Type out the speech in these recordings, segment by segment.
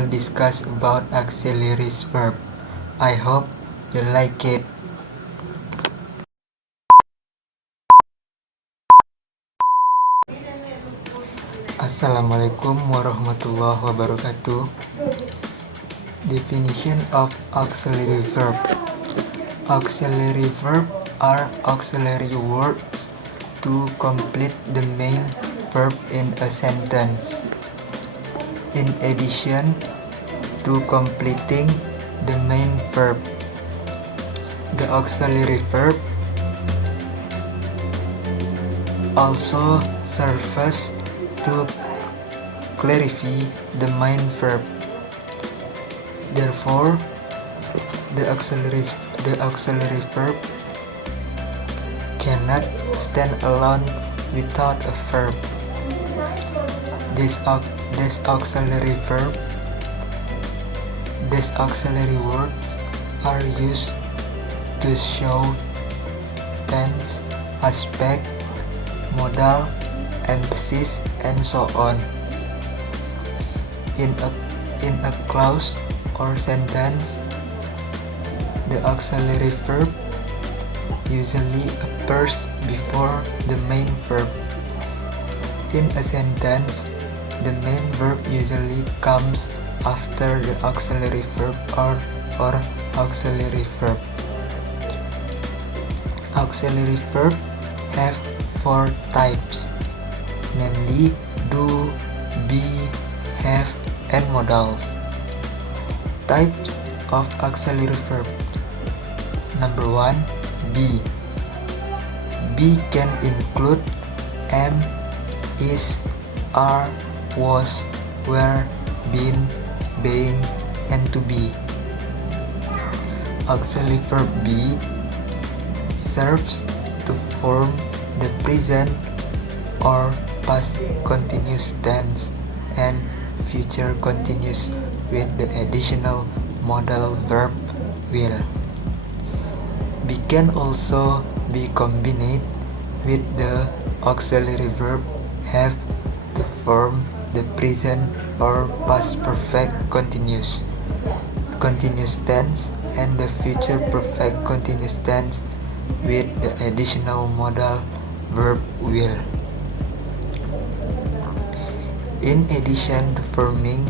will discuss about auxiliary verb. I hope you like it. Assalamualaikum warahmatullahi wabarakatuh. Definition of auxiliary verb. Auxiliary verb are auxiliary words to complete the main verb in a sentence. In addition to completing the main verb, the auxiliary verb also serves to clarify the main verb. Therefore, the auxiliary verb cannot stand alone without a verb. These auxiliary words are used to show tense, aspect, modal, emphasis, and so on. In a clause or sentence, the auxiliary verb usually appears before the main verb. In a sentence, the main verb usually comes after the auxiliary verb or auxiliary verb. Auxiliary verb have four types, namely do, be, have, and modals. Types of auxiliary verb. Number 1, be. Be can include am, is, are, was, were, been, being, and to be. Auxiliary verb be serves to form the present or past continuous tense and future continuous with the additional modal verb will. Be can also be combined with the auxiliary verb have to form the present or past perfect continuous tense and the future perfect continuous tense with the additional modal verb will. In addition to forming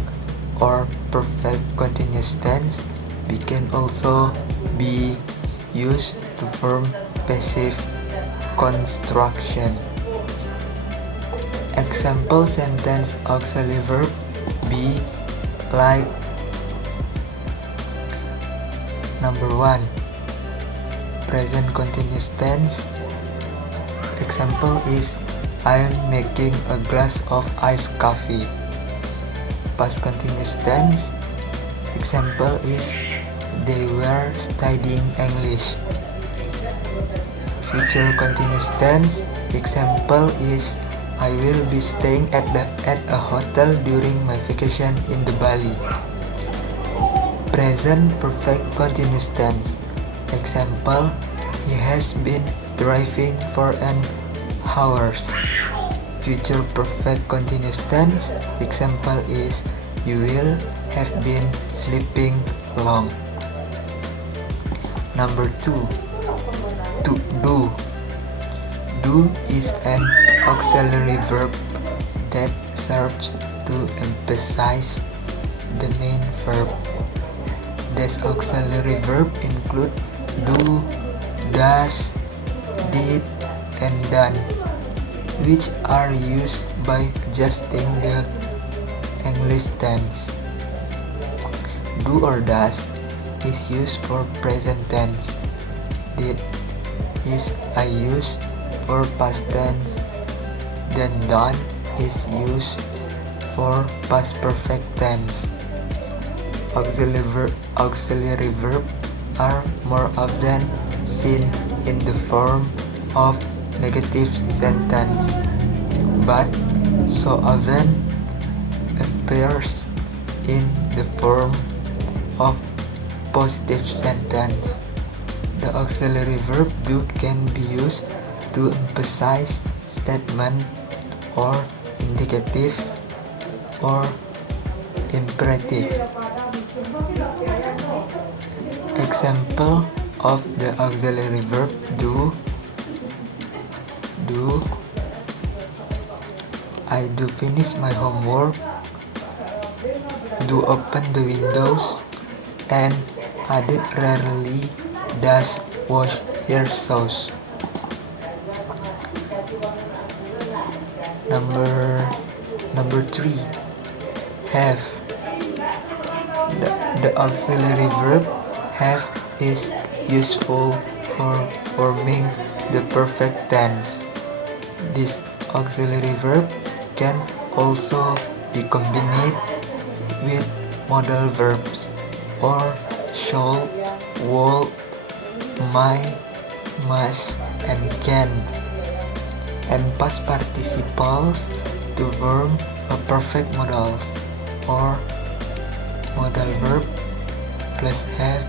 or perfect continuous tense, be can also be used to form passive construction. Example sentence auxiliary verb be like number 1, present continuous tense. Example is I am making a glass of iced coffee. Past continuous tense. Example is they were studying English. Future continuous tense. Example is I will be staying at a hotel during my vacation in the Bali. Present perfect continuous tense. Example, he has been driving for an hours. Future perfect continuous tense. Example is you will have been sleeping long. Number 2, to do. Do is an auxiliary verb that serves to emphasize the main verb. These auxiliary verb include do, does, did, and done, which are used by adjusting the English tense. Do or does is used for present tense. Did is used for past tense. Then done is used for past perfect tense. Auxiliary verb are more often seen in the form of negative sentence, but so often appears in the form of positive sentence. The auxiliary verb do can be used to emphasize statement or indicative or imperative. Example of the auxiliary verb do. I do finish my homework. Do open the windows. And Adit rarely does wash her shoes. Number 3. Have. The auxiliary verb have is useful for forming the perfect tense. This auxiliary verb can also be combined with modal verbs or shall, would, might, must, and can, and past participles to form a perfect modal or modal verb plus have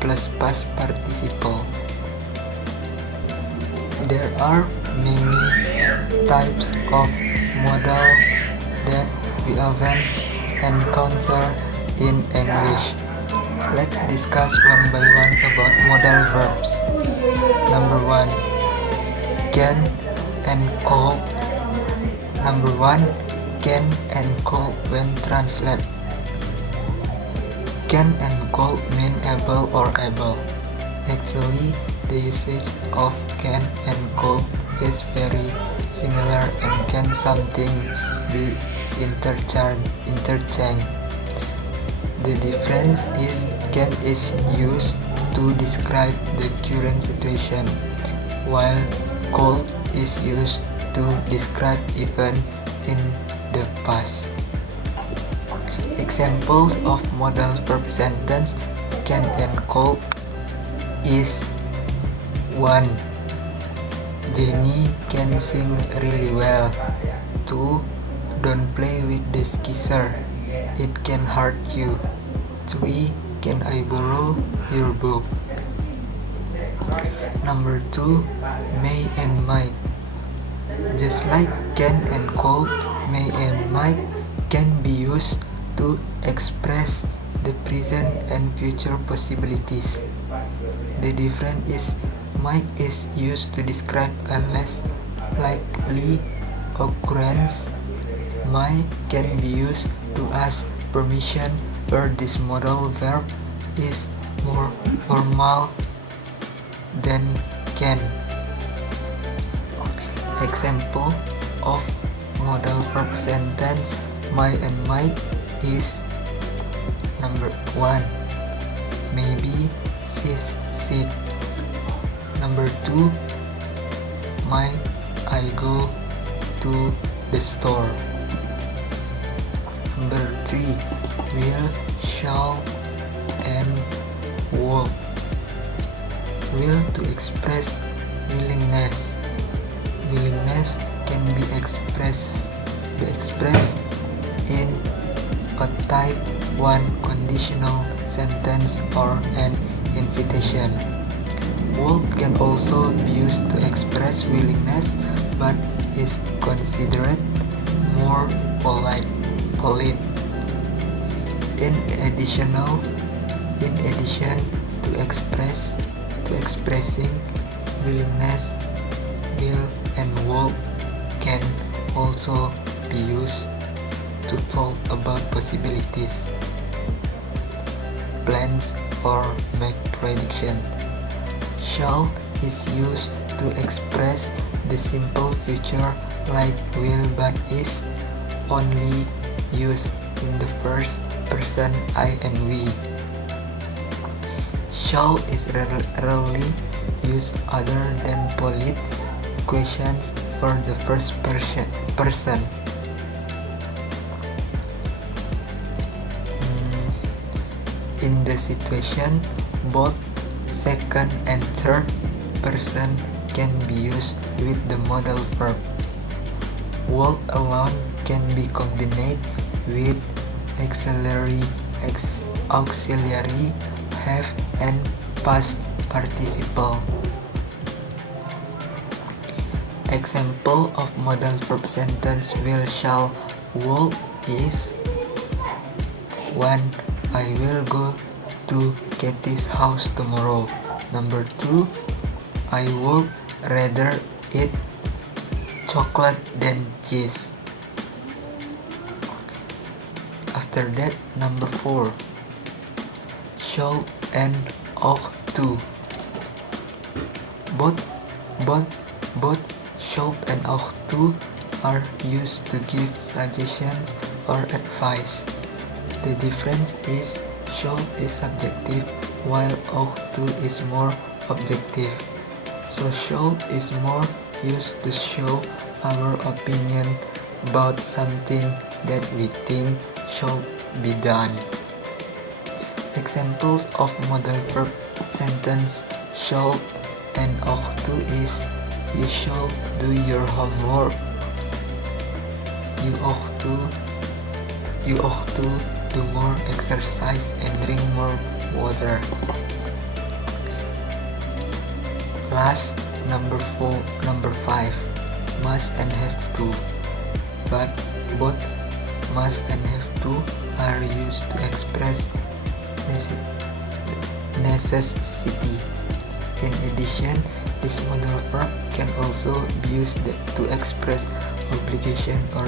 plus past participle. There are many types of modals that we often encounter in English. Let's discuss one by one about modal verbs. Number 1. Can and could. Number 1. Can and could when translated. Can and could mean able or able. Actually, the usage of can and could is very similar and can something be interchanged. The difference is can is used to describe the current situation, while could is used to describe event in the past. Examples of modal verb sentence can and could is 1. Jenny can sing really well. 2. Don't play with the skisser, it can hurt you. 3. Can I borrow your book? Number 2. May and might. Just like can and could, may and might can be used to express the present and future possibilities. The difference is might is used to describe a less likely occurrence. Might can be used to ask permission, where this modal verb is more formal than can. Example of modal verb sentence might and might is number 1. Maybe she's sick. Number 2. Might I go to the store? Number 3. Will, shall, and would. Will to express willingness. Willingness can be expressed in a type 1 conditional sentence or an invitation. Would can also be used to express willingness but is considered more polite. In addition to expressing willingness, will and would can also be used to talk about possibilities, plans, or make prediction. Shall is used to express the simple future like will but is only used in the first person I and we. Shall is rarely used other than polite questions for the first person. In the situation, both second and third person can be used with the modal verb. Would alone can be combined with auxiliary have and past participle. Example of modal verb sentence will, shall, would is 1. I will go to Katie's house tomorrow. Number 2. I would rather eat chocolate than cheese. After that, number 4. Should and ought to. Both should and ought to are used to give suggestions or advice. The difference is should is subjective while ought to is more objective. So should is more used to show our opinion about something that we think should be done. Examples of modal verb sentence should and ought to is: you should do your homework. You ought to do more exercise and drink more water. Last, number 5. Must and have to. But both must and have to are used to express necessity. In addition, this modal verb can also be used to express obligation or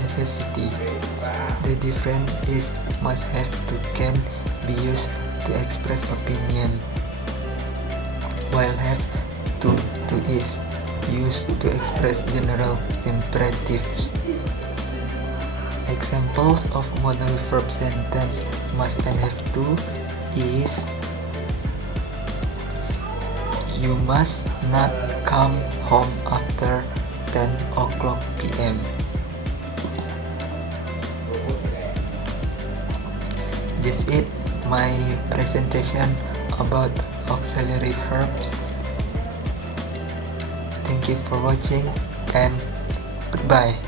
necessity. The difference is must have to can be used to express opinion, while have to is used to express general imperatives. Examples of modal verb sentence must and have to is: you must not come home after 10 o'clock p.m. This is my presentation about auxiliary verbs. Thank you for watching and goodbye.